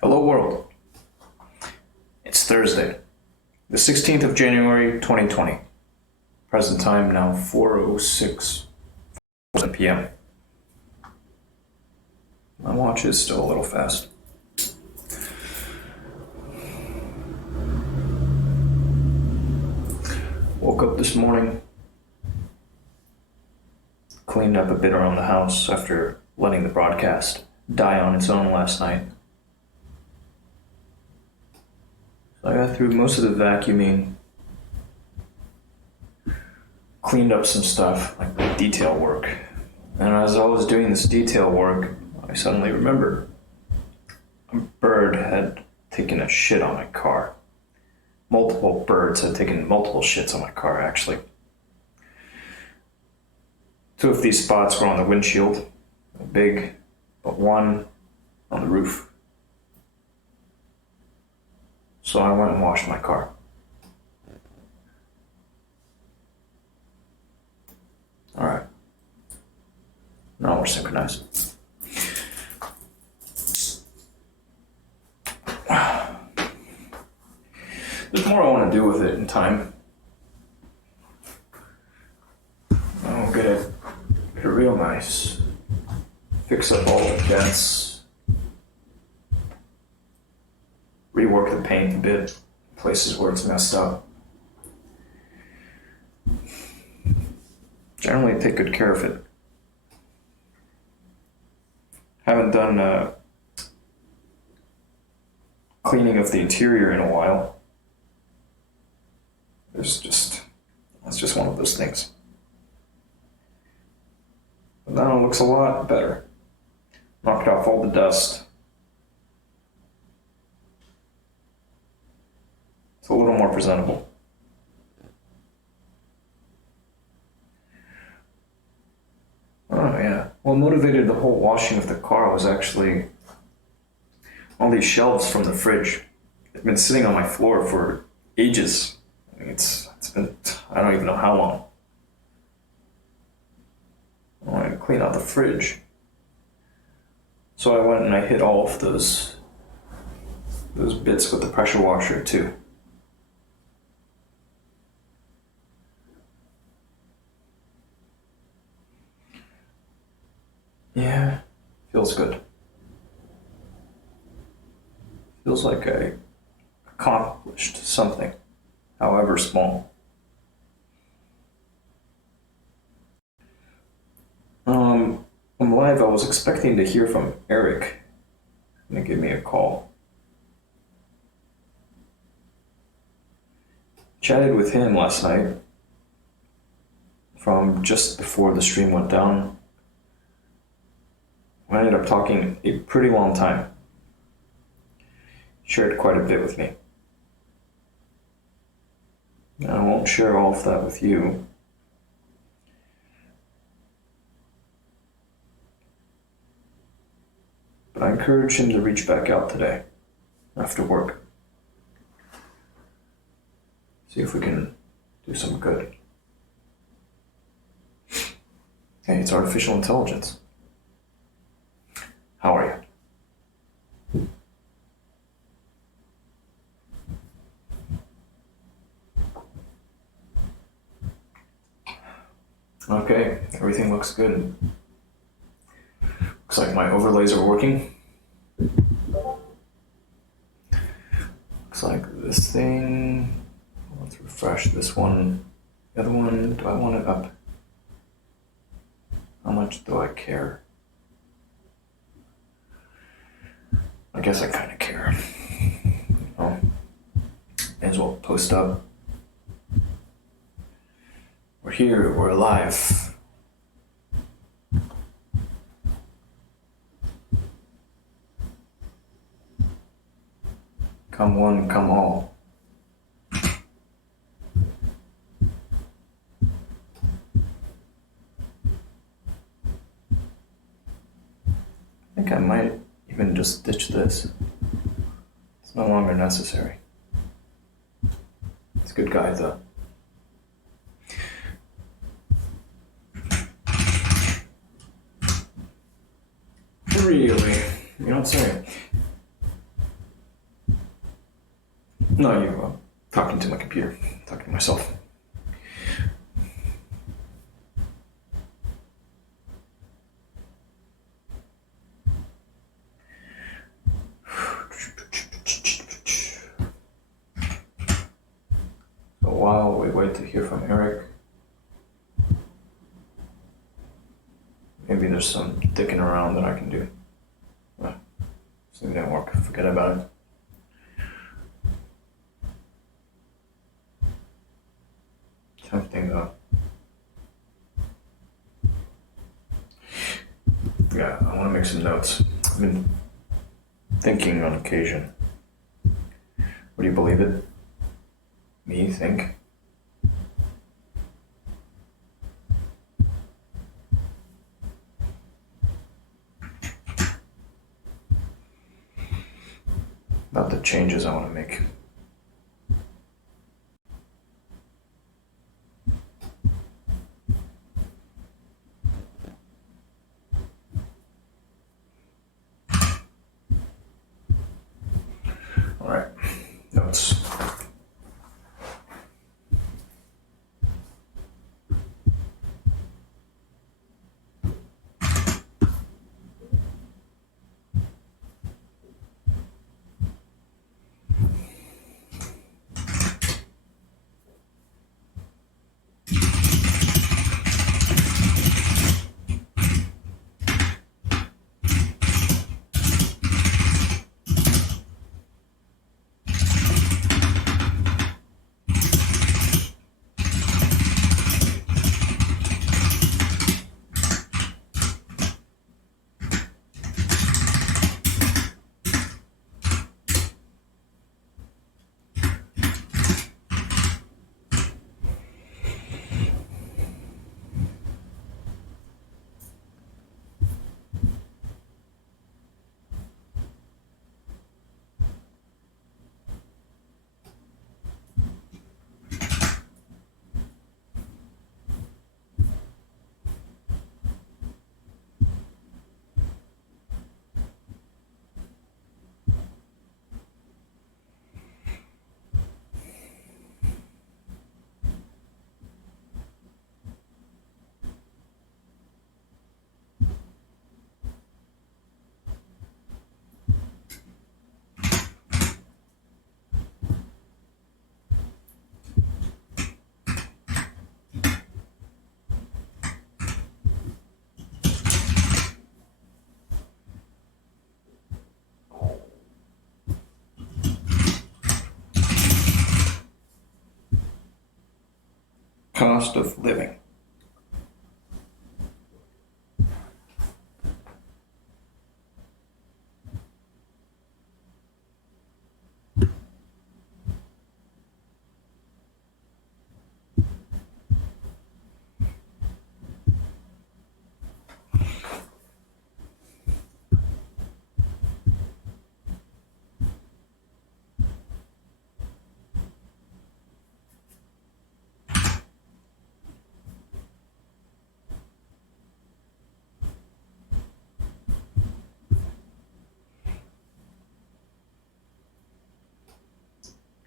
Hello world. It's Thursday, the 16th of January, 2020. Present time now 4:06 p.m. My watch is still a little fast. Woke up this morning, cleaned up a bit around the house after letting the broadcast die on its own last night. So I got through most of the vacuuming, cleaned up some stuff, like detail work. And as I was doing this detail work, I suddenly remembered a bird had taken a shit on my car. Multiple birds had taken multiple shits on my car, actually. Two of these spots were on the windshield, big, but one on the roof. So I went and washed my car. Alright. Now we're synchronized. There's more I want to do with it in time. I'll get it real nice. Fix up all the dents. Rework the paint a bit. Places where it's messed up. Generally take good care of it. Haven't done cleaning of the interior in a while. That's just one of those things. But now it looks a lot better. Knocked off all the dust. It's a little more presentable. Oh yeah. What motivated the whole washing of the car was actually all these shelves from the fridge. They've been sitting on my floor for ages. I mean, it's been, I don't even know how long. I wanted to clean out the fridge. So I went and I hit all of those bits with the pressure washer too. Yeah, feels good. Feels like I accomplished something, however small. I'm live. I was expecting to hear from Eric. He's gonna give me a call. Chatted with him last night from just before the stream went down. I ended up talking a pretty long time. Shared quite a bit with me. And I won't share all of that with you. But I encourage him to reach back out today, after work. See if we can do some good. Hey, it's artificial intelligence. How are you? Okay, everything looks good. Looks like my overlays are working. Looks like this thing. Let's refresh this one. The other one, do I want it up? How much do I care? I guess I kind of care. Oh, may as well post up. We're here, we're alive. Come one, come all. I think I might even just ditch this. It's no longer necessary. It's a good guide though. Really? You don't say. No, you. Talking to my computer. Talking to myself. So while we wait to hear from Eric, maybe there's some dicking around that I can do. Well, so it didn't work. Forget about it. Tempting though. Yeah, I want to make some notes. I've been thinking on occasion. Would you believe it? Me think? About the changes I want to make. All right, notes. Cost of living.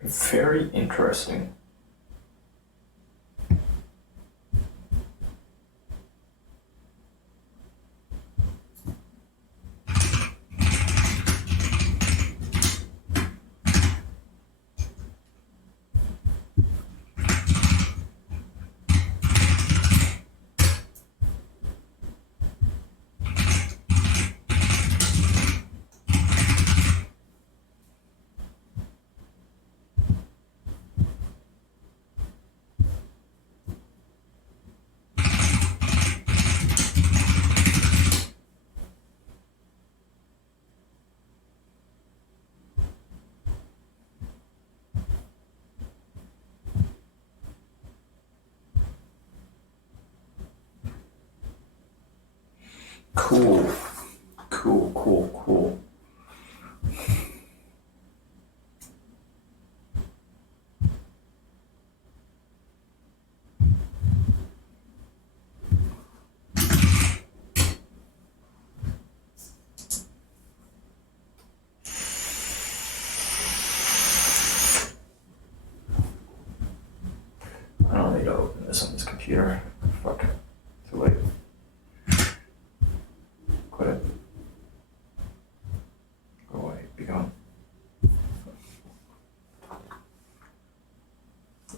Very interesting. Cool. Cool. I don't need to open this on this computer. Fuck. Too late. Quit it. Go away. Be gone.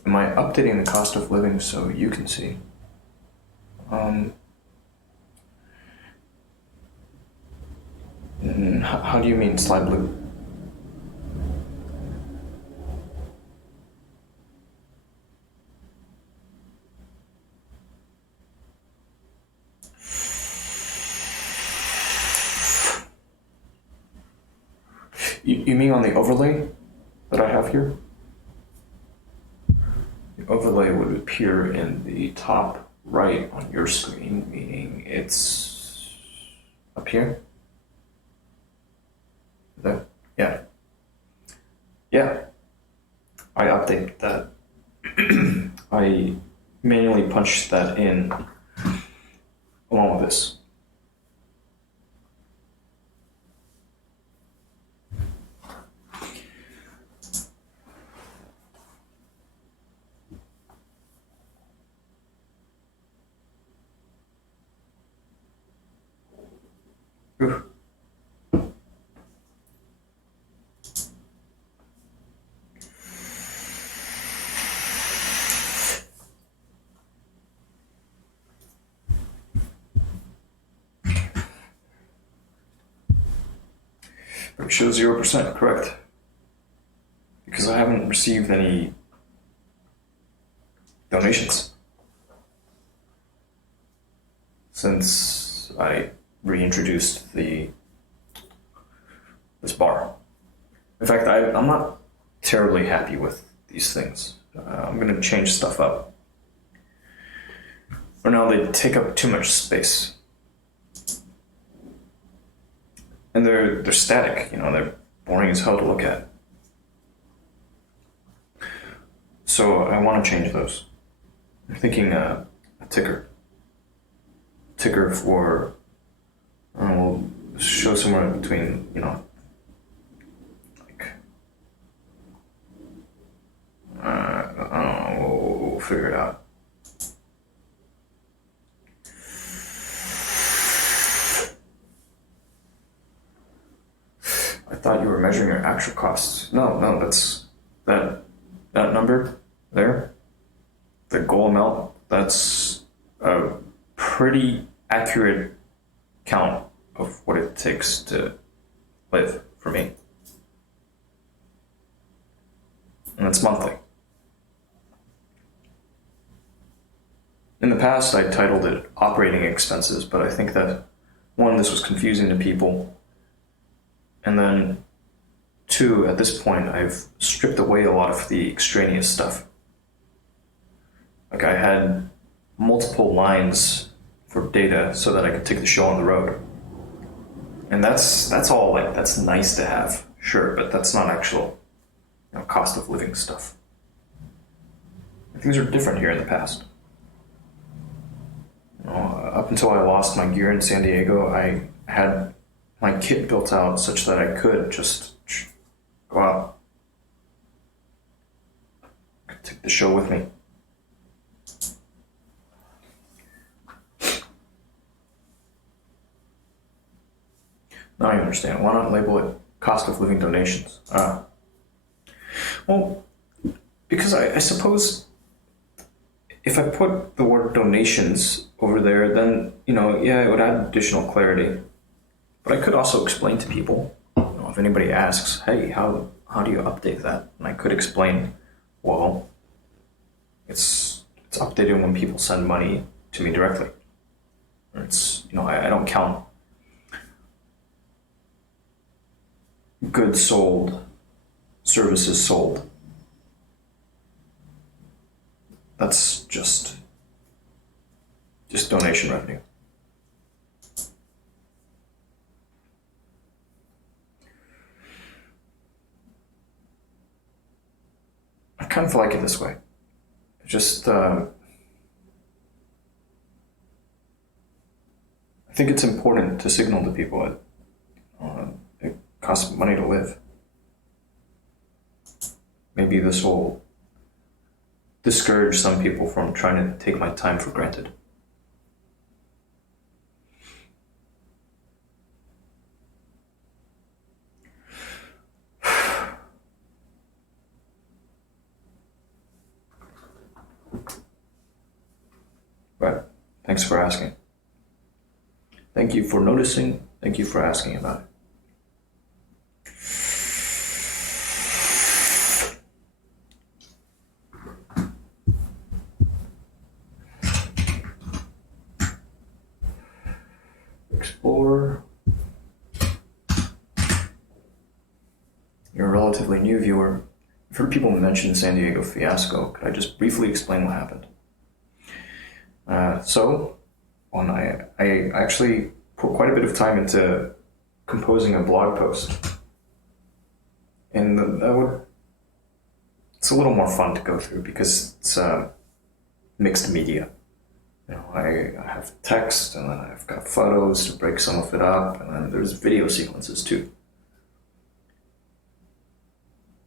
Am I updating the cost of living so you can see? How do you mean slide blue? You mean on the overlay that I have here? The overlay would appear in the top right on your screen, meaning it's up here. There? Yeah. Yeah. I updated that. I manually punched that in along with this. Ooh. It shows 0%, correct? Because I haven't received any donations since I reintroduced this bar. In fact, I'm not terribly happy with these things. I'm gonna change stuff up. For now, they take up too much space. And they're static, they're boring as hell to look at. So I want to change those. I'm thinking a ticker. Ticker for, we'll show somewhere between, like, I don't know, we'll figure it out. I thought you were measuring your actual costs. No, that's that number there, the goal amount, that's a pretty accurate count of what it takes to live for me. And it's monthly. In the past, I titled it operating expenses, but I think that, one, this was confusing to people. And then, two, at this point, I've stripped away a lot of the extraneous stuff. Like I had multiple lines for data so that I could take the show on the road. And that's all, like, that's nice to have, sure, but that's not actual, cost of living stuff. Things are different here in the past. Up until I lost my gear in San Diego, I had my kit built out such that I could just go out. I could take the show with me. Now I understand. Why not label it cost of living donations? Well, because I suppose if I put the word donations over there, then, it would add additional clarity. But I could also explain to people, if anybody asks, hey, how do you update that? And I could explain, well, it's updated when people send money to me directly. It's, I don't count goods sold, services sold. That's just donation revenue. I kind of like it this way. Just, I think it's important to signal to people that it costs money to live. Maybe this will discourage some people from trying to take my time for granted. But thanks for asking. Thank you for noticing. Thank you for asking about it. Explore. You're a relatively new viewer. I've heard people mention the San Diego fiasco. Could I just briefly explain what happened? I actually put quite a bit of time into composing a blog post. And it's a little more fun to go through because it's mixed media. You know, I have text, and then I've got photos to break some of it up, and then there's video sequences too.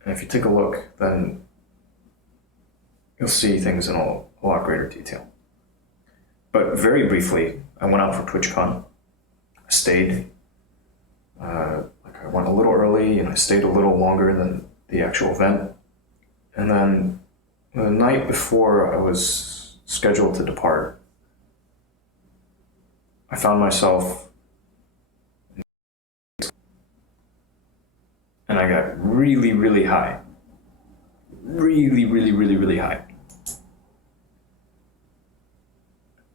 And if you take a look, then you'll see things in a lot greater detail. But very briefly, I went out for TwitchCon. I stayed. I went a little early, and I stayed a little longer than the actual event. And then the night before I was scheduled to depart, I found myself, and I got really, really high. Really, really, really, really high.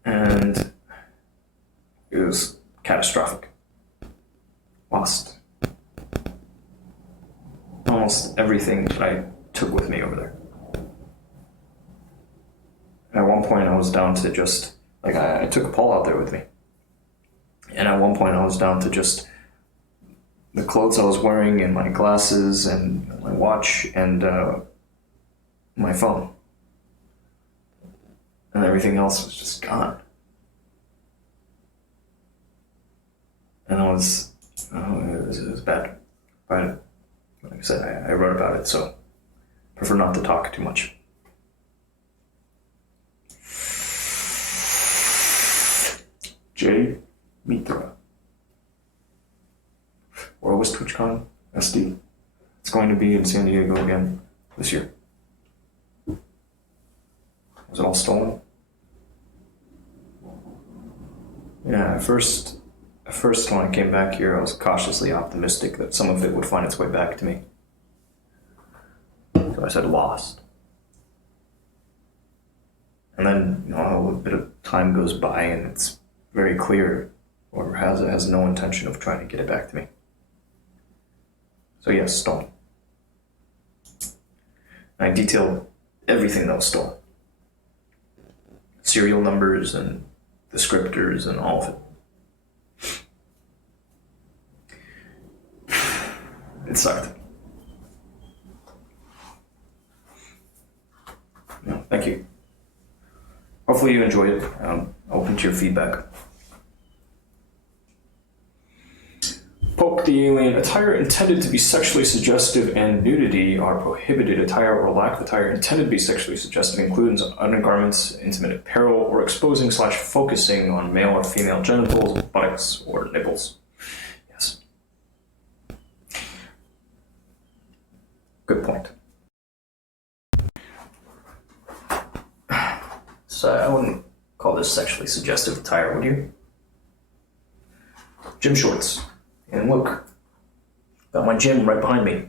And it was catastrophic. Lost almost everything that I took with me over there. At one point I was down to just, I took Paul out there with me. And at one point I was down to just the clothes I was wearing and my glasses and my watch and my phone. And everything else was just gone. And it was bad. But like I said, I wrote about it, so I prefer not to talk too much. Jay Mitra. Where was TwitchCon? SD. It's going to be in San Diego again this year. Was it all stolen? Yeah, at first when I came back here, I was cautiously optimistic that some of it would find its way back to me. So I said lost. And then, a bit of time goes by and it's very clear whoever has it has no intention of trying to get it back to me. So yes, stolen. And I detailed everything that was stolen. Serial numbers and descriptors and all of it. It sucked. No, thank you. Hopefully you enjoyed it. Open to your feedback. Poke the alien. Attire intended to be sexually suggestive and nudity are prohibited. Attire or lack of attire intended to be sexually suggestive includes undergarments, intimate apparel, or exposing/focusing on male or female genitals, buttocks, or nipples. Yes. Good point. So I wouldn't call this sexually suggestive attire, would you? Gym shorts. And look, got my gym right behind me.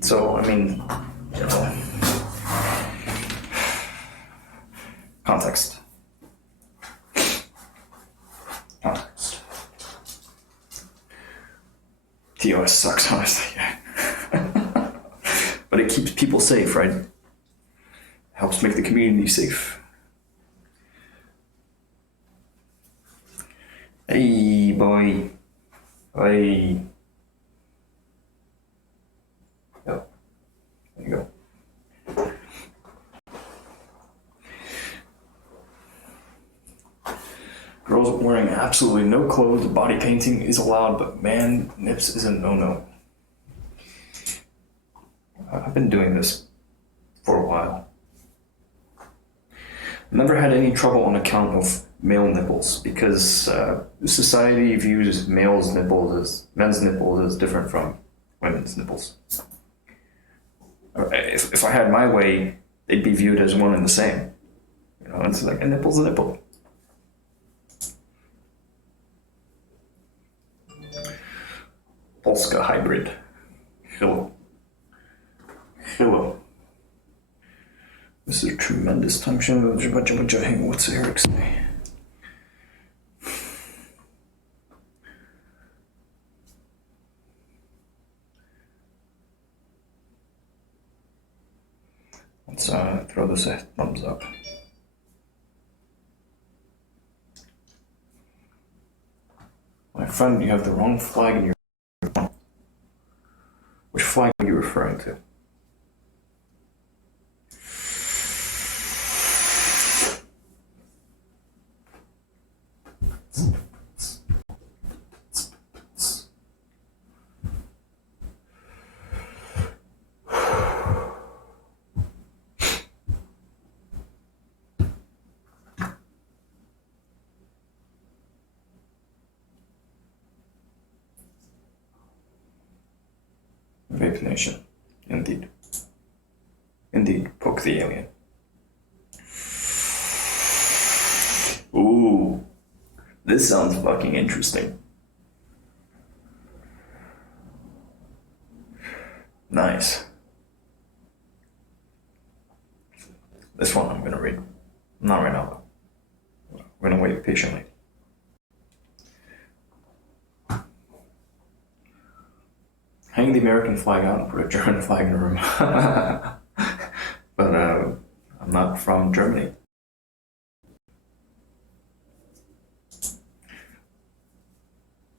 So, context. TOS sucks, honestly. it keeps people safe, right? Helps make the community safe. Hey, boy. Hey. Yep. There you go. Girls wearing absolutely no clothes, body painting is allowed, but man nips is a no-no. I've been doing this for a while. Never had any trouble on account of male nipples because society views men's nipples as different from women's nipples. If I had my way, they'd be viewed as one and the same. You know, it's like a nipple's a nipple. Polska hybrid. Huel. This is a tremendous function. What's Eric say? Let's throw this a thumbs up. My friend, you have the wrong flag in your phone. Which flag are you referring to? Vape Nation. Indeed. Indeed. Poke the alien. Ooh. This sounds fucking interesting. Nice. This one I'm gonna read. Not right now, though. We're gonna wait patiently. Hang the American flag out and put a German flag in the room. But I'm not from Germany.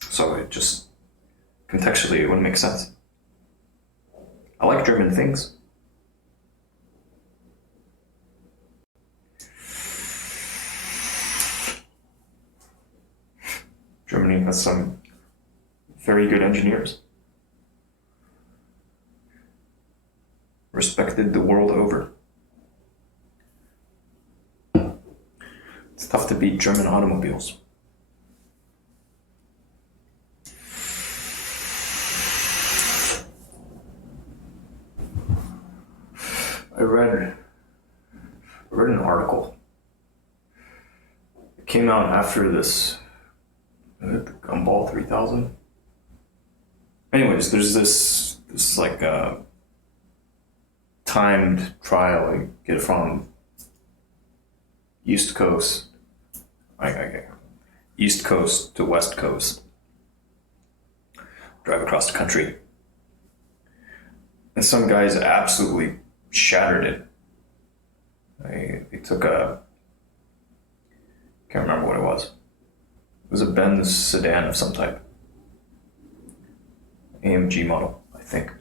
So it just, contextually, it wouldn't make sense. I like German things. Germany has some very good engineers. Respected the world over. It's tough to beat German automobiles. I read an article. It came out after this, the Gumball 3000. Anyways, there's this like timed trial. I get from East Coast to West Coast. Drive across the country. And some guys absolutely shattered it. They took a, can't remember what it was. It was a Benz sedan of some type. AMG model, I think.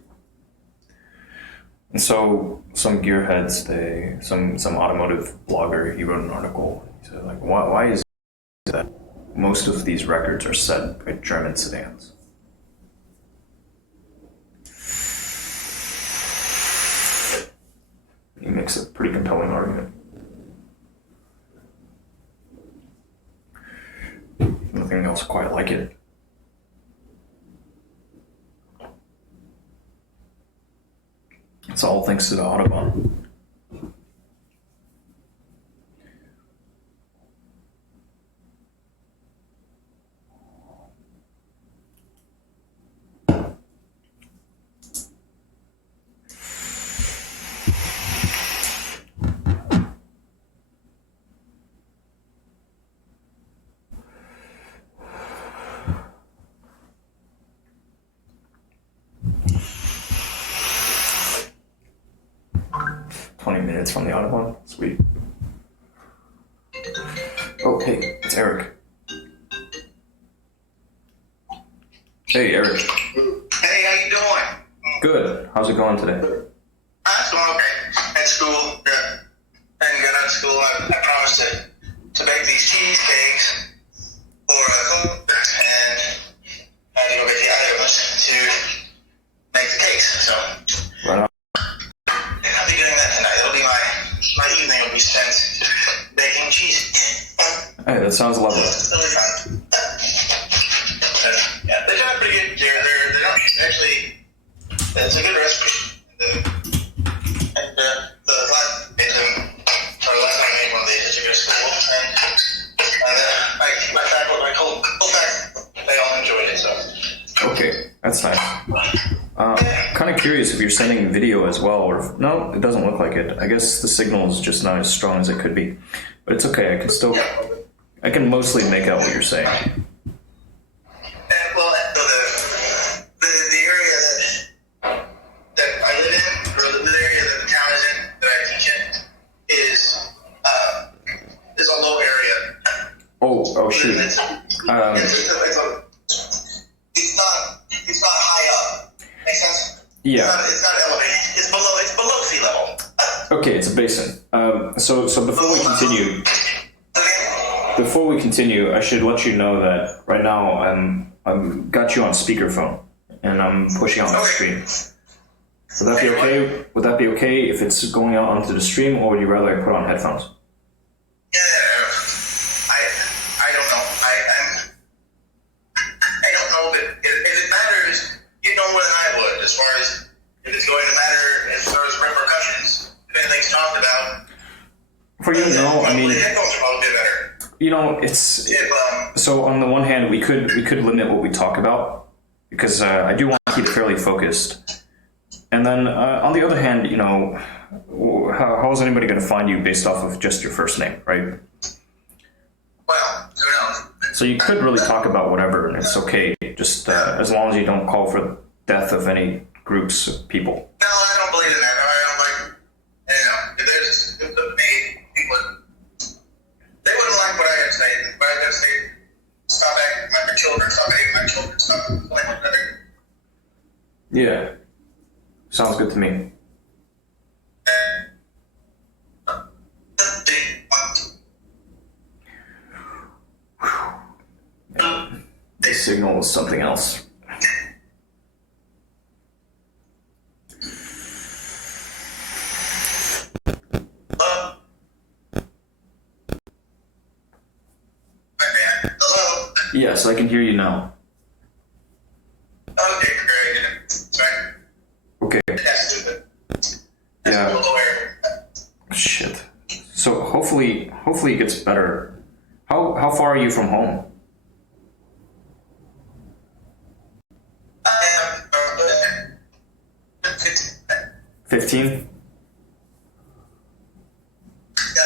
And so some gearheads, some automotive blogger, he wrote an article. He said, like, why is it that most of these records are set by German sedans? He makes a pretty compelling argument. Nothing else quite like it. It's all thanks to the Autobahn. 20 minutes from the Audubon. Sweet. Oh, hey, it's Eric. Hey, Eric. Hey, how you doing? Good. How's it going today? It's going okay. At school, yeah. And got out of school, I promised to bake these cheesecakes for and I had to go get the items to make the cakes. So Right on. I'll be doing that tonight. It'll be my evening will be spent baking cheese. Hey, that sounds lovely. It's really fun. Yeah, they got pretty good. They're not actually. It's a good recipe. And the last time I made one of these at your school, and my faculty, they all enjoyed it. So. Okay, that's nice. Kind of curious if you're sending video as well, or if, no, it doesn't look like it. I guess the signal is just not as strong as it could be, but it's okay. I can mostly make out what you're saying. The area that I live in, or the area that the town is in, that I teach in, is a low area. Oh shoot. It's not high up. Make sense? Yeah. It's not elevated. It's below sea level. Okay, it's a basin. So before we continue, I should let you know that right now I'm got you on speakerphone and I'm pushing out my stream. Would that be okay? Would that be okay if it's going out onto the stream, or would you rather I put on headphones? Yeah, I don't know. I don't know, but if it matters, you know more than I would, as far as if it's going to matter as far as repercussions, if anything's talked about. For you, no, I mean, the headphones are probably better. You know, it's so on the one hand we could limit what we talk about because I do want to keep it fairly focused, and then on the other hand, you know, how is anybody going to find you based off of just your first name, right? Well, who knows? So you could really talk about whatever, and it's okay, just as long as you don't call for the death of any groups of people. No, I don't believe in that. I don't like, if people. They wouldn't like what I had to say. What I had to say, stop acting like my children, stop hating my children, stop playing with them. Yeah. Sounds good to me. The signal was something else. Yes, I can hear you now. Okay, great. Sorry. Okay. That's stupid. Yeah. Shit. So hopefully it gets better. How far are you from home? I am 15? Yeah,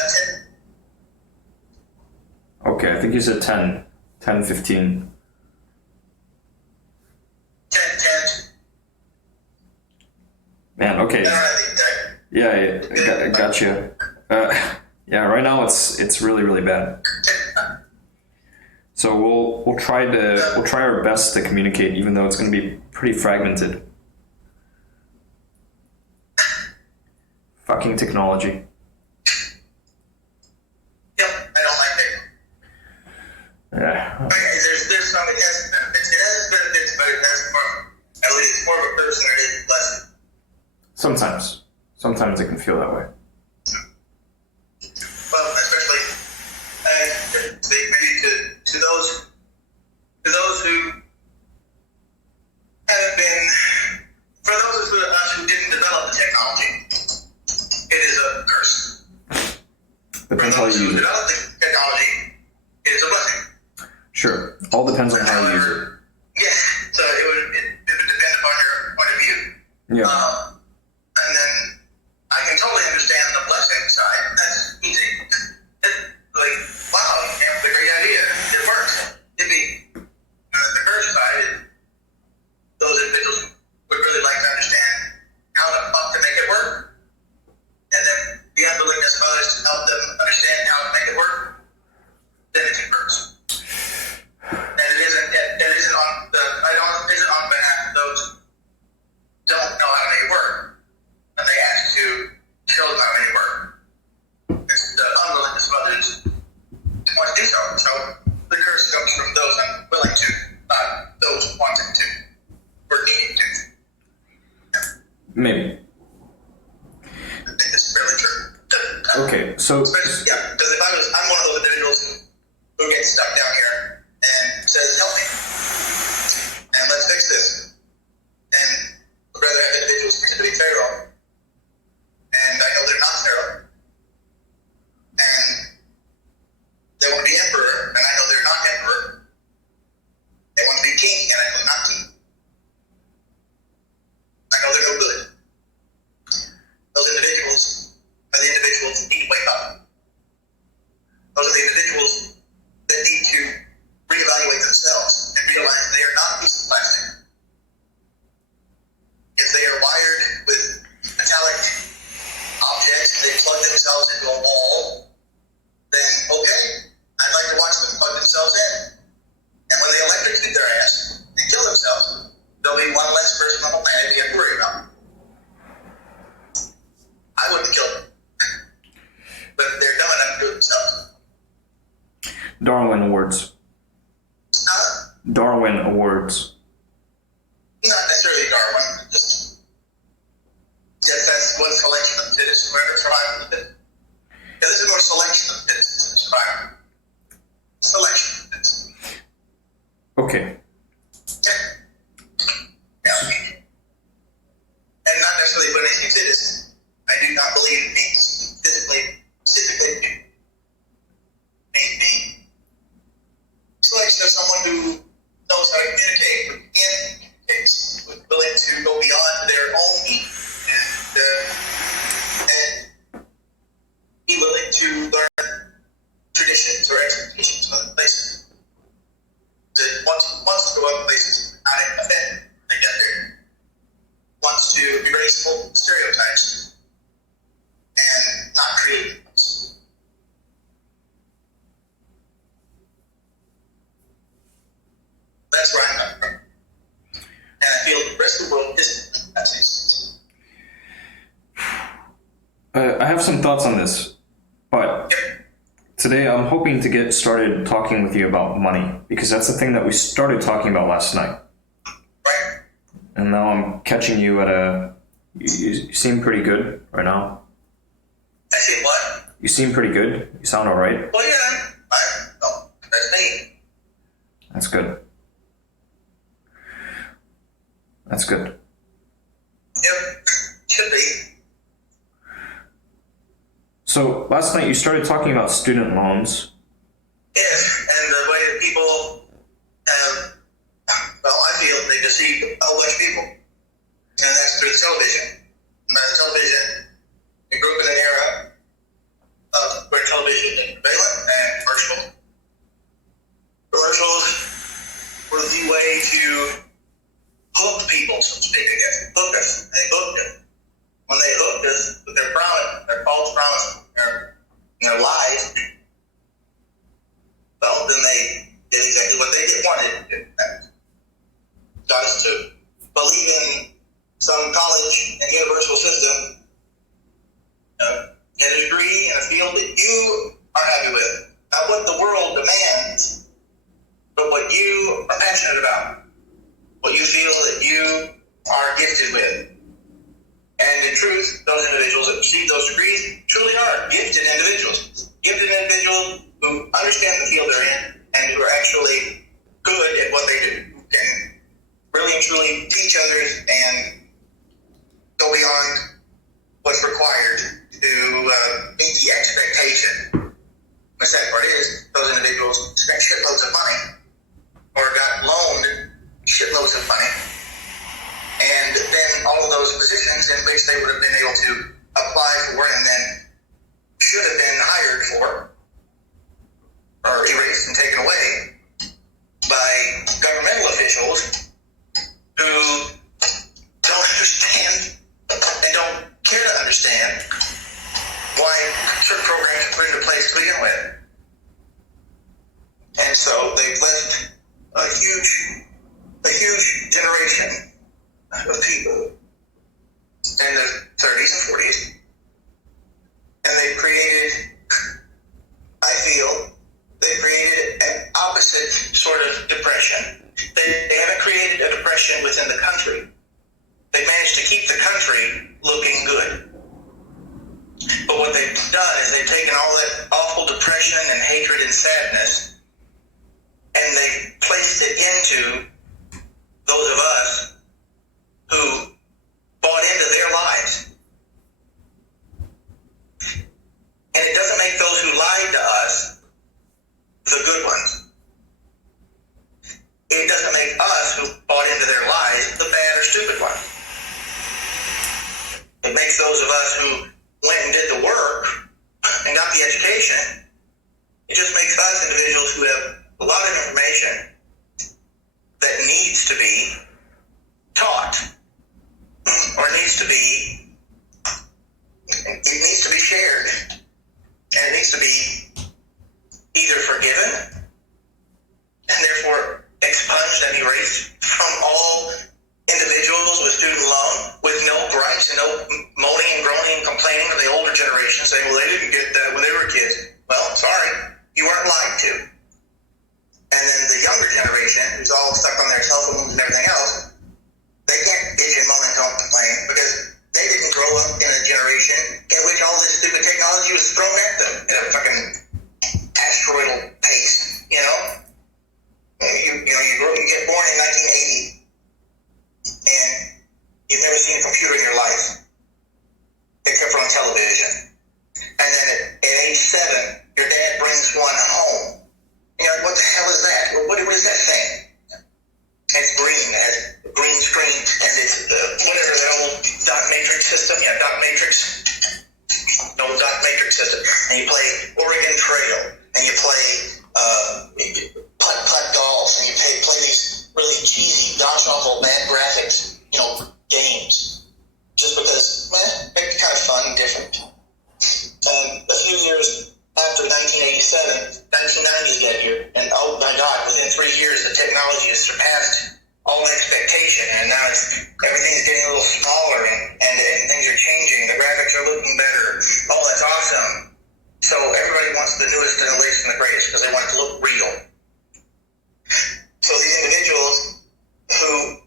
10. Okay, I think you said 10. 10, 15. 10. Man, okay. Yeah, I gotcha. Yeah, right now it's really, really bad. So we'll try our best to communicate, even though it's going to be pretty fragmented. Fucking technology. Yep, I don't like it. Yeah. Okay, there's some, it has benefits. It has benefits, but it has more, at least more of a person than it is less. Sometimes it can feel that way. Well, especially maybe to those who have been, for those of us who didn't develop the technology, it is a curse. Depends For how those you who use it. develop the technology, it is a blessing. Sure. All depends on how you use it. Yeah, so it would depend upon your point of view. Yeah. And then I can totally understand the blessing side. That's easy. It's like, wow, you have a great idea. It works. It'd be the first side. Those individuals would really like to understand how the fuck to make it work, and then Okay, so... Yeah, because I'm one of those individuals who gets stuck down here and says, help me, and let's fix this. And I'd rather have individuals pretend to be Pharaoh, and I know they're not Pharaoh. And they want to be emperor, and I know they're not emperor. They want to be king, and I know they're not king. I know they're no good. Those individuals are the individuals that need to wake up. Those are the individuals that need to reevaluate themselves and realize they are not a piece of plastic. If they are wired with metallic objects and they plug themselves into a wall, then okay, I'd like to watch them plug themselves in. And when they electrocute their ass and kill themselves, there'll be one less person on the planet to get worried about. I wouldn't kill them. But they're dumb enough to do it themselves. Darwin Awards. Darwin Awards. Not necessarily Darwin, just that's one selection of fittest whoever survived the fittest. Yeah, this is more selection of fittest than survival. Selection of fittest. Okay. Yeah. And not necessarily when I say fittest, I do not believe it means physically the selection of someone who knows how to communicate, who can communicate, who's willing to go beyond their own needs and be willing to learn traditions or expectations of other places. That wants to go other places, not offend when they get there. Wants to erase old stereotypes and not create ones. That's where I'm coming from. And I feel the rest of the world isn't. That makes sense. I have some thoughts on this, but today I'm hoping to get started talking with you about money, because that's the thing that we started talking about last night. Right? And now I'm catching you at a... You seem pretty good right now. I say what? You seem pretty good. You sound all right. Well, yeah. That's me. That's good. That's good. Yep. Should be. So last night you started talking about student loans. Yes, and the way that people have, well, I feel they deceive a whole bunch of people. And that's through the television. And the television, we grew up in an era of where television is prevalent and commercials were the way to hook people, so to speak, I guess. Hook us. They hooked us. When they hooked us with their promise, their false promise, their lies, well, then they did exactly what they wanted. Got us to believe in some college and universal system, get a degree in a field that you are happy with. Not what the world demands, but what you are passionate about. What you feel that you are gifted with. And in truth, those individuals that receive those degrees truly are gifted individuals. Gifted individuals who understand the field they're in and who are actually good at what they do. Who can really and truly teach others and go beyond what's required to meet the expectation. The sad part is, those individuals spent shitloads of money or got loaned shitloads of money, and then all of those positions in which they would have been able to apply for and then should have been hired for are erased and taken away by governmental officials who don't understand and don't care to understand why certain programs are put into place to begin with. And so they've left a huge generation of people in the 30s and 40s. And they've created, I feel, they've created an opposite sort of depression. They haven't created a depression within the country. They managed to keep the country looking good. But what they've done is they've taken all that awful depression and hatred and sadness, and they've placed it into those of us who bought into their lies. And it doesn't make those who lied to us the good ones. It doesn't make us who bought into their lies the bad or stupid ones. It makes those of us who went and did the work and got the education, it just makes us individuals who have a lot of information that needs to be taught or needs to be shared, and it needs to be either forgiven and therefore expunged and erased from all individuals with student loan, with no gripes and no moaning and groaning and complaining of the older generation saying, well, they didn't get that when they were kids. Well, sorry, you weren't lied to. And then the younger generation, who's all stuck on their cell phones and everything else, they can't bitch and moan and complain because they didn't grow up in a generation in which all this stupid technology was thrown at them at a fucking asteroidal pace, you know? You get born in 1980 and you've never seen a computer in your life except for on television. And then at age 7, your dad brings one home. And you're like, what the hell is that? What is that thing? It's green. It has a green screen, and it's whatever the old dot matrix system. Yeah, dot matrix. No dot matrix system. And you play Oregon Trail, and you play putt golf, and you play these really cheesy, gosh awful, bad graphics, games. Just because, make it kind of fun and different. A few years after 1987, 1990s got here, and oh my God, within 3 years the technology has surpassed all expectation, and now everything's getting a little smaller, and things are changing. The graphics are looking better. Oh, that's awesome. So everybody wants the newest and the latest and the greatest because they want it to look real. So these individuals who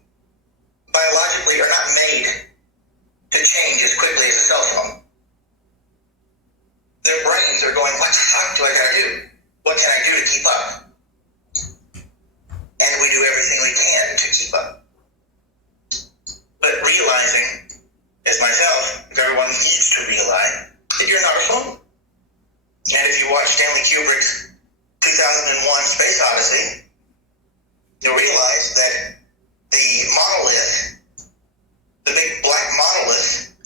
biologically are not made to change as quickly as a cell phone, their brains are going, what the fuck do I gotta do? What can I do to keep up? And we do everything we can to keep up. But realizing, as myself, if everyone needs to realize, that you're not a phone. And if you watch Stanley Kubrick's 2001 Space Odyssey, you'll realize that the monolith, the big black monolith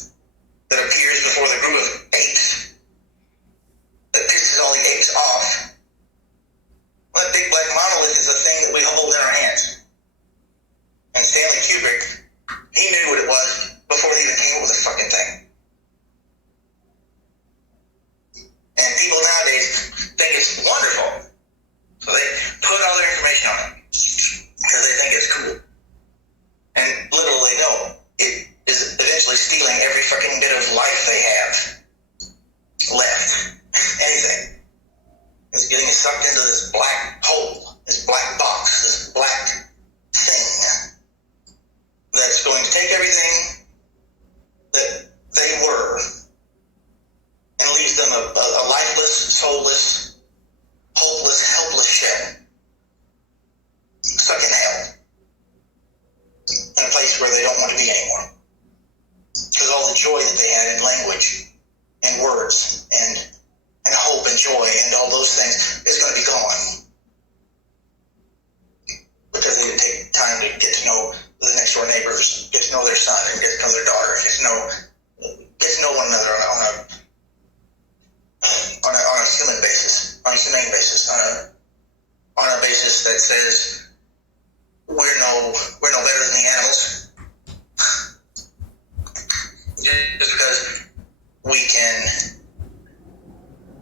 that appears before the group of apes, that pisses all the apes off, well, that big black monolith is a thing that we hold in our hands. And Stanley Kubrick, he knew what it was before they even came up with the fucking thing. And people nowadays think it's wonderful, so they put all their information on it because they think it's cool. And little they know, it is eventually stealing every fucking bit of life they have left. Anything. It's getting sucked into this black hole, this black box, this black thing that's going to take everything that they were and leaves them a lifeless, soulless, hopeless, helpless shell stuck in hell in a place where they don't want to be anymore. Because all the joy that they had in language and words and hope and joy and all those things is going to be gone. Because they didn't take time to get to know the next door neighbors, get to know their son, and get to know their daughter, get to know one another on a human basis, on a humane basis, on a basis that says we're no better than the animals. Just because we can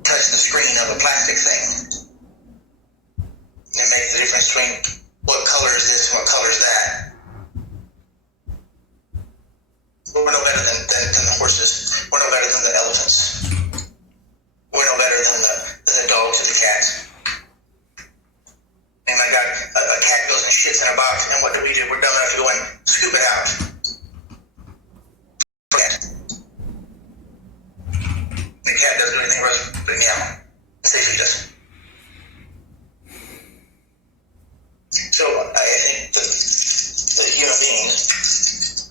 touch the screen of a plastic thing and make the difference between what color is this and what color is that. We're no better than the horses. We're no better than the elephants. We're no better than the dogs or the cats. And my God, a cat goes and shits in a box, and what do? We're dumb enough to go and scoop it out. But yeah, they feed us. So I think the human beings,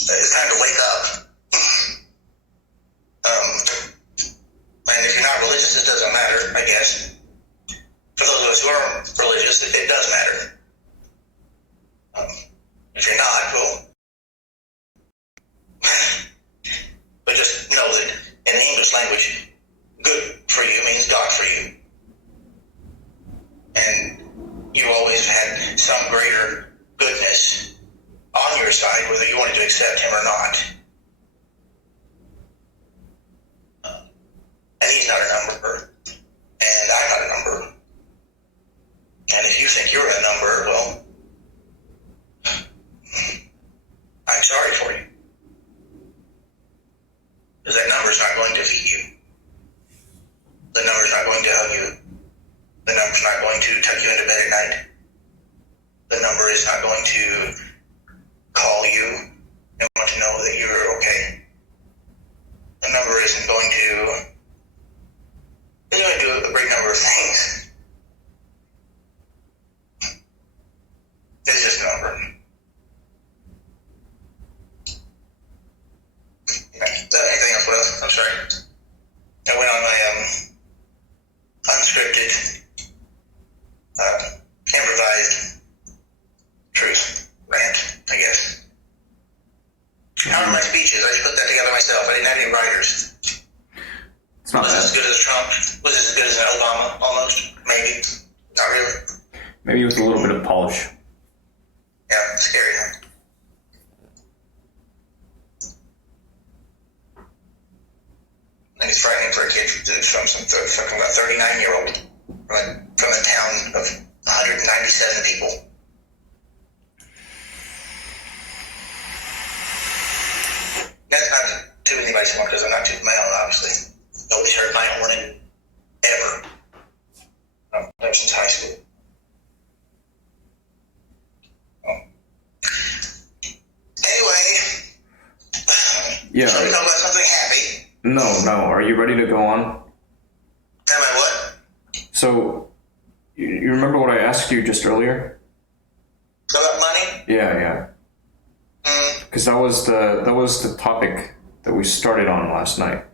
it's time to wake up. And if you're not religious, it doesn't matter, I guess. For those of us who are religious, it does matter. If you're not, well, but just know that in the English language, good for you means God for you. And you always had some greater goodness on your side, whether you wanted to accept him or not. And he's not a number, and I'm not a number. And if you think you're a number, well, I'm sorry for you. Because that number's not going to feed you. The number's not going to hug you. The number's not going to tuck you into bed at night. The number is not going to call you and want to know that you're okay. The number isn't going to... It's going to do a great number of things. It's just a number. Anything else? What else? I'm sorry. I went on my unscripted, improvised truth rant, I guess. How are my speeches? I just put that together myself. I didn't have any writers. It's not Was bad. this as good as Trump? Was this as good as Obama? Almost? Maybe. Not really. Maybe with a little bit of polish. Yeah, scary, huh? I think it's frightening for a kid from a 39-year-old from a town of 197 people. That's not to anybody's horn because I'm not tooting my own, obviously. Nobody's heard my horn in ever. Ever since high school. Oh. Anyway, Yeah. so we talk about something happy. No. Are you ready to go on? Am I what? So, you remember what I asked you just earlier? About money? Yeah. Because that was the topic that we started on last night.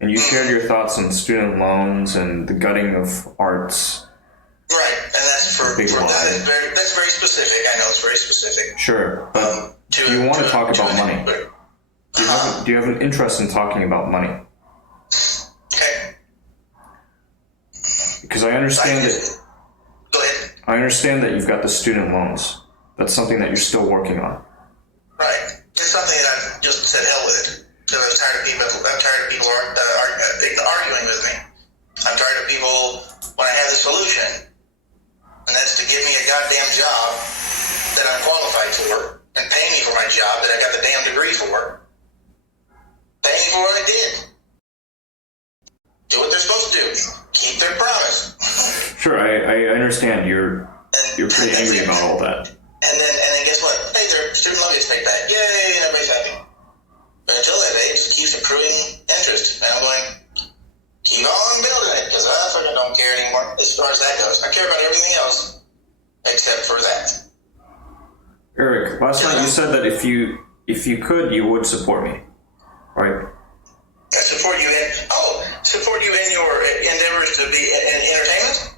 And you shared your thoughts on student loans and the gutting of arts. Right, and that's that's very specific. I know it's very specific. Sure, but do you want to talk about money? Do you have an interest in talking about money? Okay. Because I understand that. Go ahead. I understand that you've got the student loans. That's something that you're still working on. Right. It's something that I've just said hell with it. Because I'm tired of people arguing with me. I'm tired of people when I have the solution, and that's to give me a goddamn job that I'm qualified for, and pay me for my job that I got the damn degree for. Pay me for what I did. Do what they're supposed to do. Keep their promise. Sure, I understand. You're pretty angry about all that. And then guess what? Hey, their student loan gets paid back. Yay, and everybody's happy. But until that day, it just keeps accruing interest. And I'm going, keep on building it, because I fucking don't care anymore as far as that goes. I care about everything else except for that. Eric, last night you said that if you could, you would support me, right? I support you in your endeavors to be in entertainment?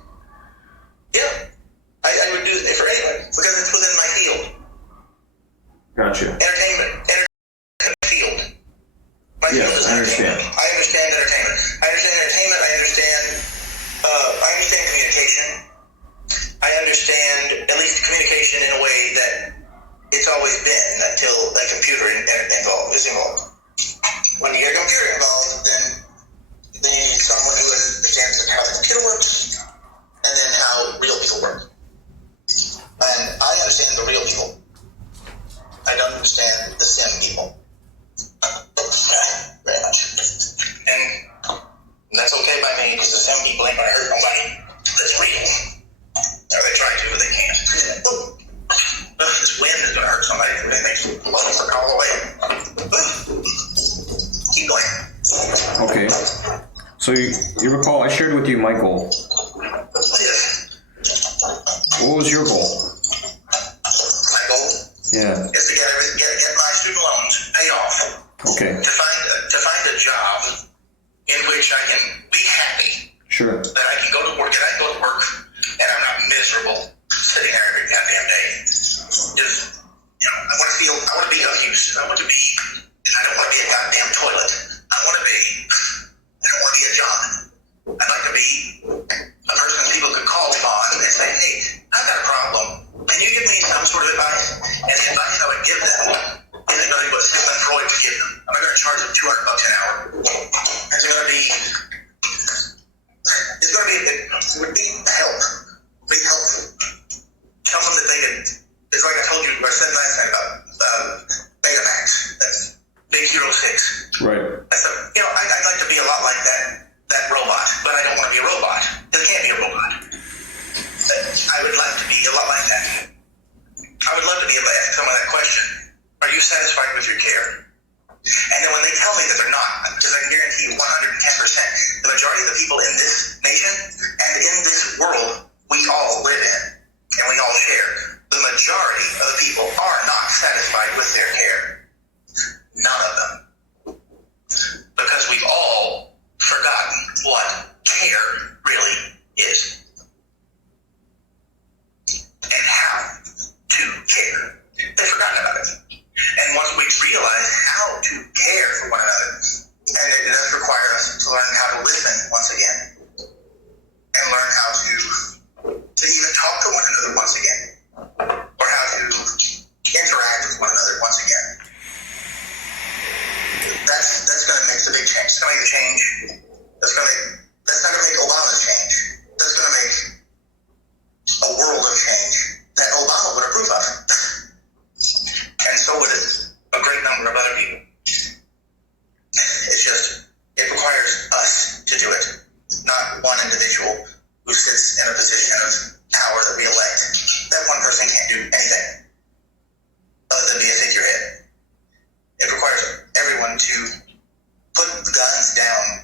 Yeah. I would do it for anyone, because it's within my field. Gotcha. Entertainment field. My field Yes, is I understand. I understand entertainment. I understand communication. I understand at least communication in a way that it's always been until a computer is involved. When you get a computer involved, then you need someone who understands how the computer works and then how real people work. And I understand the real people. I don't understand the sim people. Very much. And that's okay by me, because the sim people ain't gonna hurt nobody that's real. Or they try to, but they can't. This wind is gonna hurt somebody. It makes blood work all the way. Keep going. Okay. So you recall I shared with you my goal. Yes. What was your goal? My goal Yeah. is to get my student loans paid off. Okay. To find a job in which I can be happy. Sure. That I can go to work and I'm not miserable sitting there every goddamn day. Just, I want to be of use. I don't want to be a goddamn toilet. I don't want to be a John. I'd like to be a person people could call upon and say, hey, I've got a problem. Can you give me some sort of advice? And the advice I would give them isn't nothing but Sigmund Freud to give them. I'm not going to charge them $200 an hour. It's going to be it would be help. Be helpful. Tell them that they can. It's like I told you, I said last night about Betamax. That's Big Hero 6. Right. I'd like to be a lot like that robot, but I don't want to be a robot. It can't be a robot. I would like to be a lot like that. I would love to be able to ask someone that question. Are you satisfied with your care? And then when they tell me that they're not, because I can guarantee you 110%, the majority of the people in this nation and in this world we all live in and we all share, the majority of the people are not satisfied with their care. None of them. Because we've all forgotten what care really is. And how to care. They've forgotten about it. And once we realize how to care for one another, and it does require us to learn how to listen once again, and learn how to even talk to one another once again, or how to interact with one another once again. That's going to make the big change. It's going to make the change. That's not going to make Obama's change. That's going to make a world of change that Obama would approve of. And so would a great number of other people. It requires us to do it, not one individual who sits in a position of power that we elect. That one person can't do anything other than be a figurehead. It requires everyone to put guns down,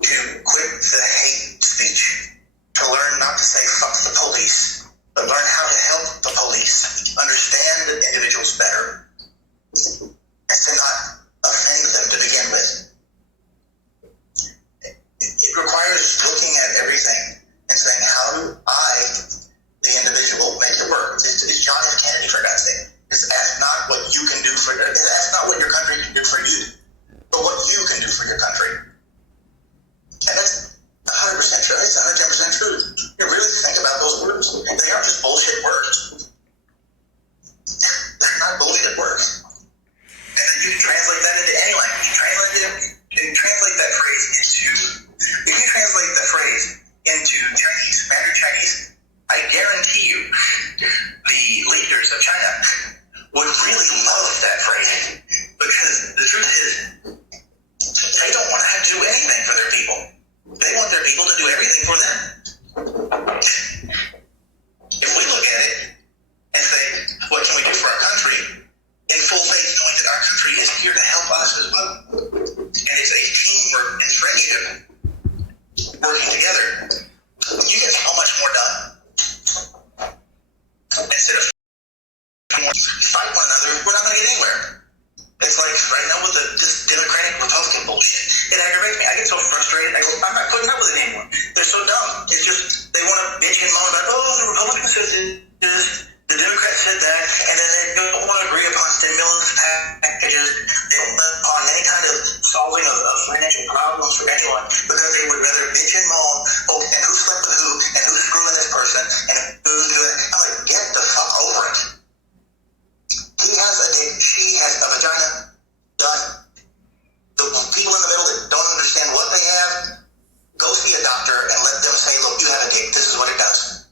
to quit the hate speech, to learn not to say fuck the police, but learn how to help the police understand the individuals better, and to not offend them to begin with. It requires looking at everything and saying, how do I, the individual, make it work? It's John F. Kennedy, for God's sake. Ask not what you can do ask not what your country can do for you, but what you can do for your country. And that's 100% true. It's 110% true. You really think about those words. They aren't just bullshit words. They're not bullshit words. And then you can translate that into any language. You translate that phrase if you translate that phrase into Chinese, Mandarin Chinese, I guarantee you the leaders of China would really love that phrase. Because the truth is, they don't want to have to do anything for their people. They want their people to do everything for them. If we look at it and say, what can we do for our country? In full faith, knowing that our country is here to help us as well. And it's a teamwork and friendship working together. You get so much more done. Instead of fight one another, we're not going to get anywhere. It's like right now with this Democratic Republican bullshit. It aggravates me. I get so frustrated. I'm not putting up with it anymore. They're so dumb. It's just they want to bitch and moan about, the Republicans said this, the Democrats said that, and then they don't want to agree upon stimulus packages. They don't want upon any kind of solving of financial problems for anyone because they would rather bitch and moan. Oh, and who slept with who, and who's screwing this person, and who's doing it. I'm like, get the fuck over it. He has a dick, she has a vagina. Done. The people in the middle that don't understand what they have, go see a doctor and let them say, look, you have a dick, this is what it does.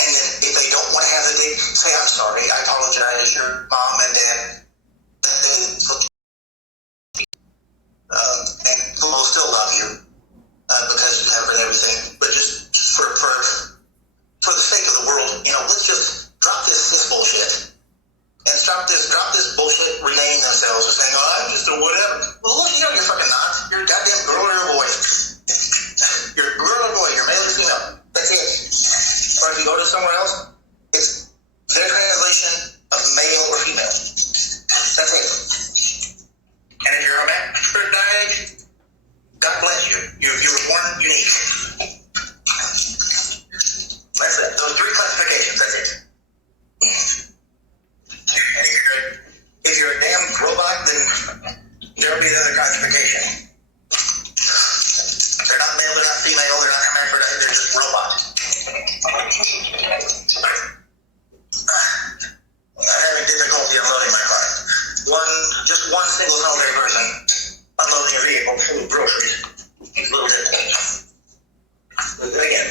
And then if they don't want to have the dick, say, I'm sorry, I apologize, your mom and dad, and most Spirit died. God bless you. You were born unique. That's it. Those three classifications. That's it. And if you're a damn robot, then there'll be another classification. They're not male, they're not female, they're not hermaphrodite, they're just robots. I'm having difficulty unloading my car. Just one single solitary person unloading a vehicle full of groceries. It's a little difficult. But then again,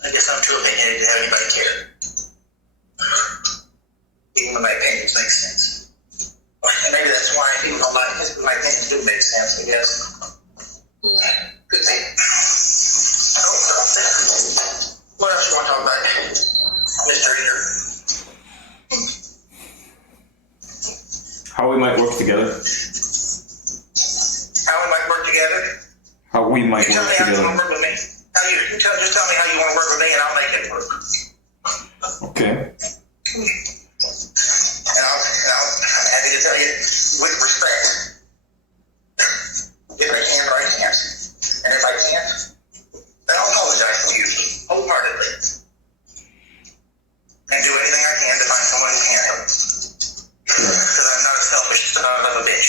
I guess I'm too opinionated to have anybody care. Even when my opinions make sense. And maybe that's why people don't like it, because my opinions do make sense, I guess. Good thing. What else do you want to talk about, Mr. Eater? How we might work together. How we might work together? How we might You tell work me how you together. want to work with me. Just tell me how you want to work with me, and I'll make it work. Okay. And I'm happy to tell you, with respect, if I can or I can't. And if I can't, then I'll apologize to you, wholeheartedly. And do anything I can to find someone who can help. Because I'm not a selfish son of a bitch.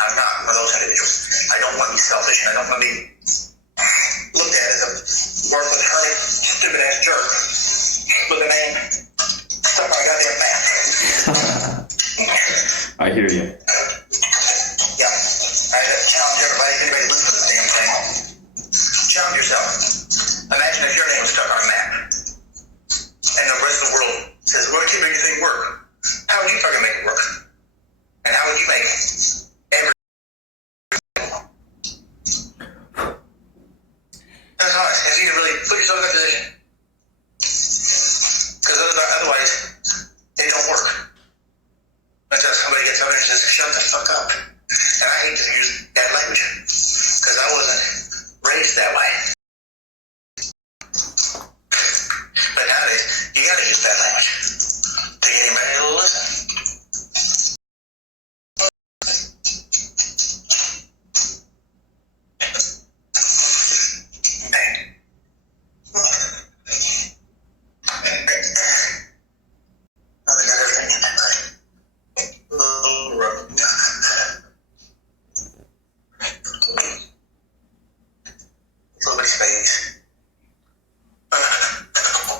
I'm not one of those individuals. I don't want to be selfish, and I don't want to be looked at as a worthless, hurry, stupid-ass jerk with a name stuck on a goddamn map. I hear you. Yeah. I challenge everybody, if anybody listens to this damn thing, challenge yourself. Imagine if your name was stuck on a map, and the rest of the world says, well, can you make this thing work? How would you fucking make it work? And how would you make every... That's honest. If you can really put yourself in that position. Because otherwise, it don't work. Until somebody gets up there and says, shut the fuck up. And I hate to use bad language. Because I wasn't raised that way. But nowadays, you gotta use bad language to get anybody to listen. I think I got everything in there, right? A little bit of space.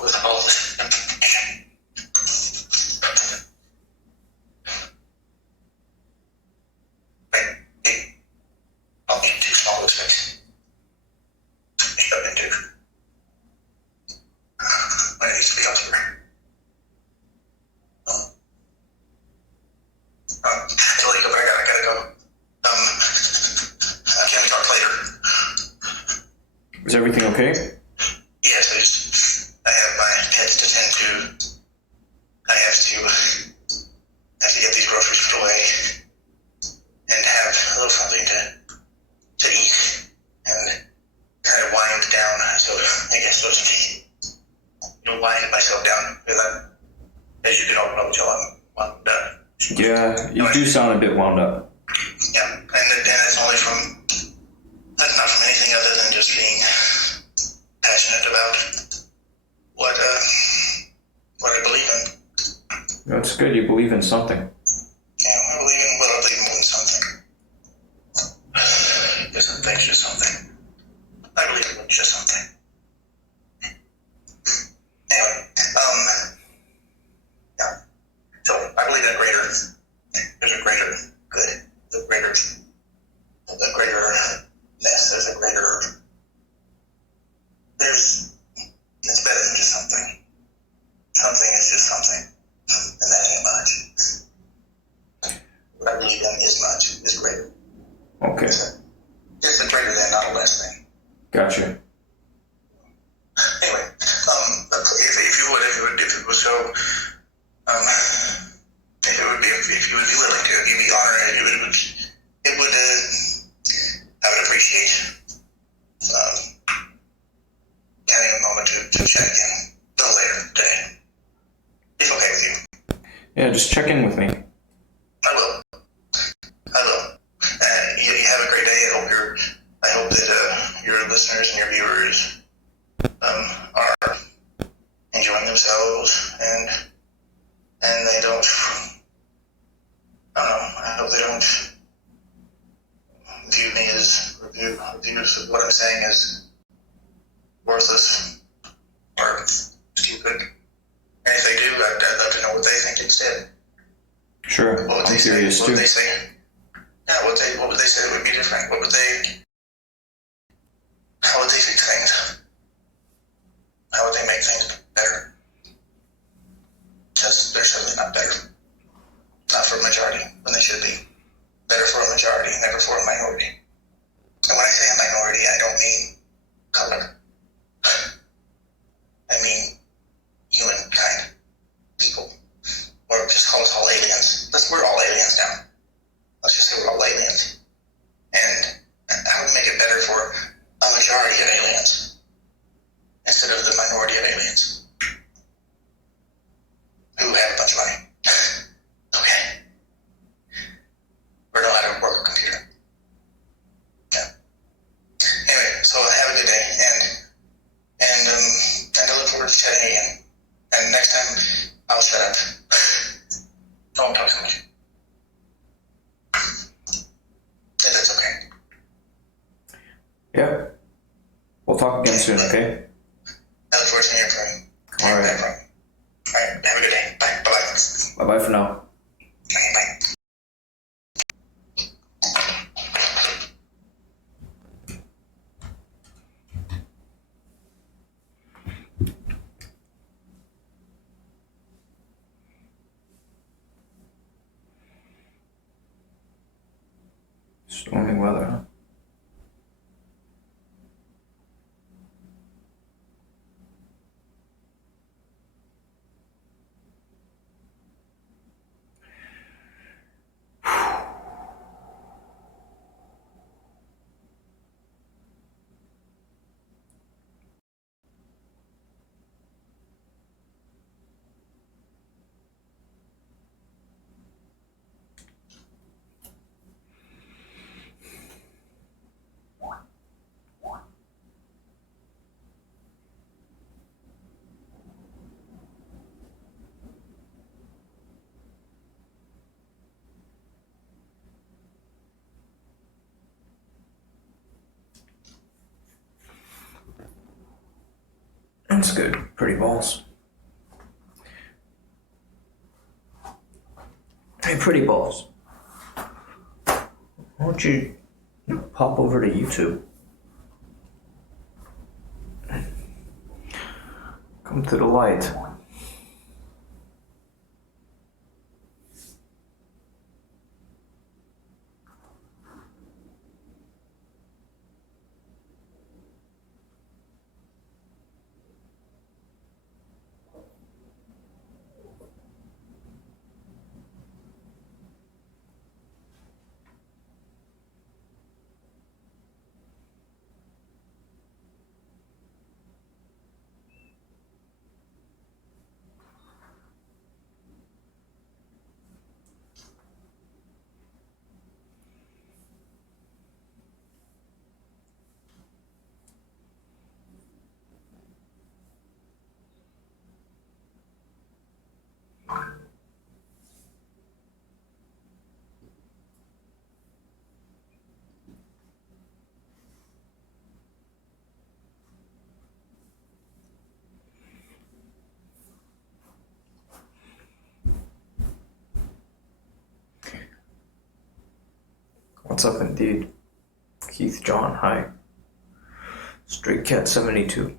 With all this information. I'll be too small of a space. Shove into. When it needs to be elsewhere. Totally go back. I gotta go. Can we talk later? Is everything okay? Yes, I have my pets to tend to. I have to get these groceries put away and have a little something to eat and kind of wind down. So I guess so to speak, wind myself down because as you can all know, Joe, I'm done. Yeah, you do sound a bit wound up. Yeah, and that's only from. That's not from anything other than just being passionate about what I believe in. That's good. You believe in something. Yeah, I believe in more than something. Just things, just something. I believe in just something. Anyway, yeah. So I believe in a greater. There's a greater good. The greaterness. There's a greater. It's better than just something. Something is just something, and that ain't much. What I believe in is much, is greater. Okay. It's a greater than, not a less than. Gotcha. Anyway, if it was so, if you would be willing to, if you'd be honored, I would appreciate having a moment to check in a little later today. If okay with you. Yeah, just check in with me. I will. you have a great day. I hope that your listeners and your viewers are enjoying themselves and they don't. I don't know. I hope they don't view me as what I'm saying as worthless or stupid. And if they do, I'd love to know what they think instead. Sure, What would I'm they say? curious What too. would they say? Yeah, what would they say that would be different? How would they fix things? How would they make things better? Because they're certainly not better. Not for a majority, when they should be. Better for a majority, never for a minority. And when I say a minority, I don't mean color. I mean humankind, people. Or just call us all aliens. We're all aliens now. Let's just say we're all aliens. And how to make it better for a majority of aliens instead of the minority of aliens who have a bunch of money. Okay. Or know how to work a computer. Yeah. Anyway, so have a good day, and I look forward to chatting again. And next time, I'll shut up. Don't talk so much. If that's okay. Yeah. We'll talk again soon, okay? I look forward to hearing from you. All right. All right. Have a good day. Bye. Bye-bye. Bye-bye for now. Okay, bye. Stormy weather, huh? That's good. Pretty balls. Hey, pretty balls. Why don't you pop over to YouTube? Come to the light. What's up, indeed? Keith John, hi. Stray Cat 72.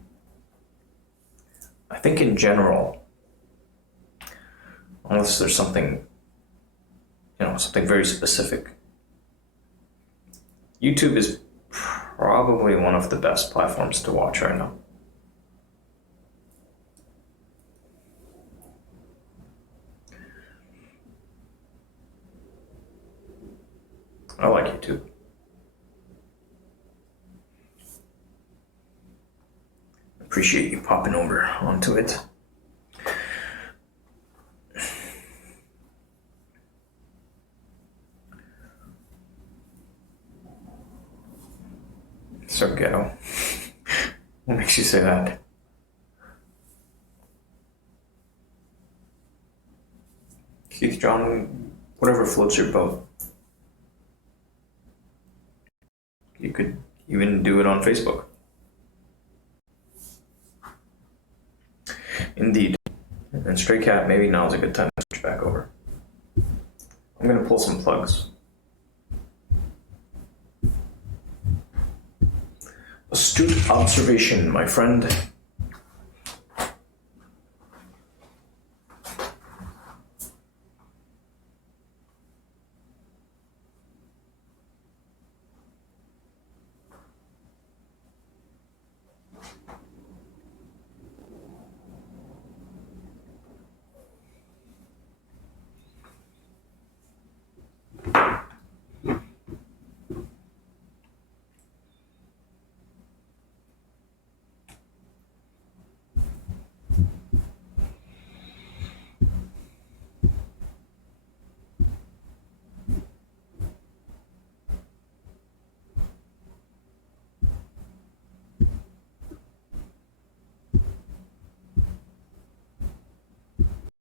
I think in general, unless there's something, something very specific, YouTube is probably one of the best platforms to watch right now. I like YouTube. Appreciate you popping over onto it. so ghetto. What makes you say that? Keith John, whatever floats your boat. You could even do it on Facebook. Indeed. And Stray Cat, maybe now's a good time to switch back over. I'm gonna pull some plugs. Astute observation, my friend.